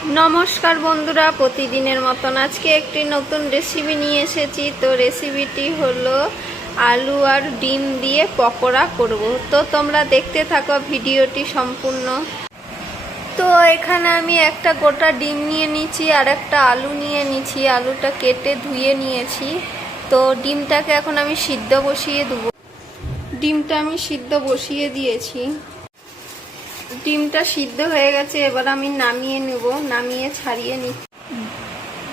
নমস্কার বন্ধুরা, প্রতিদিনের মতন আজকে একটি নতুন রেসিপি নিয়ে এসেছি। তো রেসিপিটি হলো আলু আর ডিম দিয়ে পকোড়া করব। তো তোমরা দেখতে থাকো ভিডিওটি সম্পূর্ণ। তো এখানে আমি একটা গোটা ডিম নিয়ে নিয়েছি আর একটা আলু নিয়ে নিয়েছি। আলুটা কেটে ধুয়ে নিয়েছি। তো ডিমটাকে এখন আমি সিদ্ধ বসিয়ে দেবো। ডিমটা আমি সিদ্ধ বসিয়ে দিয়েছি। ডিমটা সিদ্ধ হয়ে গেছে, এবার আমি নামিয়ে নেব। নামিয়ে ছাড়িয়ে নিই।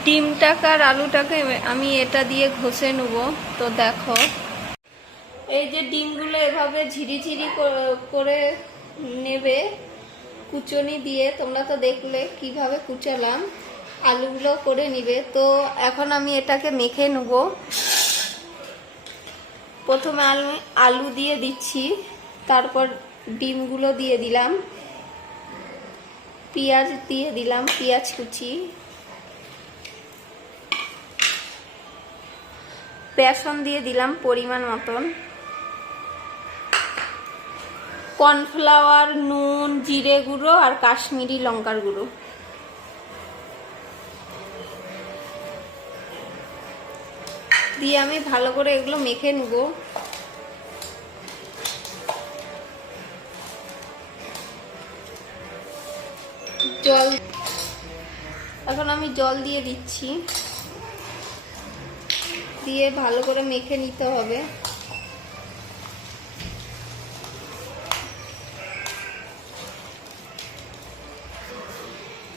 ডিমটাকে আর আলুটাকে আমি এটা দিয়ে ঘষে নেব। তো দেখো, এই যে ডিমগুলো এভাবে ঝিরিঝিরি করে নেবে কুচনি দিয়ে। তোমরা তো দেখলে কিভাবে কুচালাম। আলুগুলো করে নিবে। তো এখন আমি এটাকে মেখে নেব। প্রথমে আলু দিয়ে দিচ্ছি, তারপর ডিমগুলো দিয়ে দিলাম, পেঁয়াজ দিয়ে দিলাম, পেঁয়াজ কুচি, বেসন দিয়ে দিলাম পরিমাণ মতন, কর্নফ্লাওয়ার, নুন, জিরে গুঁড়ো আর কাশ্মীরি লঙ্কার গুঁড়ো দিয়ে আমি ভালো করে এগুলো মেখে নেব। জল, এখন আমি জল দিয়ে দিচ্ছি, দিয়ে ভালো করে মেখে নিতে হবে।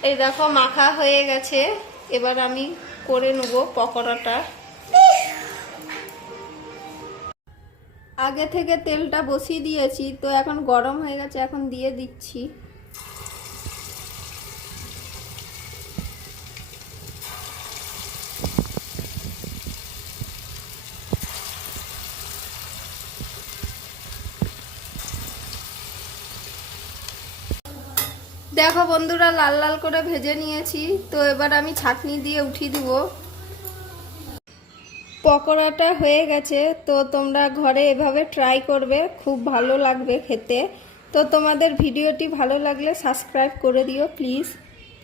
এই দেখো মাখা হয়ে গেছে। এবার আমি করে নেব পকোড়াটা। আগে থেকে তেলটা বসিয়ে দিয়েছি, তো এখন গরম হয়ে গেছে, এখন দিয়ে দিচ্ছি। দেখো বন্ধুরা, লাল লাল করে ভেজে নিয়েছি। তো এবার আমি ছাঁকনি দিয়ে উঠিয়ে দিব। পকোড়াটা হয়ে গেছে। তো তোমরা ঘরে এভাবে ট্রাই করবে, খুব ভালো লাগবে খেতে। তো তোমাদের ভিডিওটি ভালো লাগলে সাবস্ক্রাইব করে দিও প্লিজ।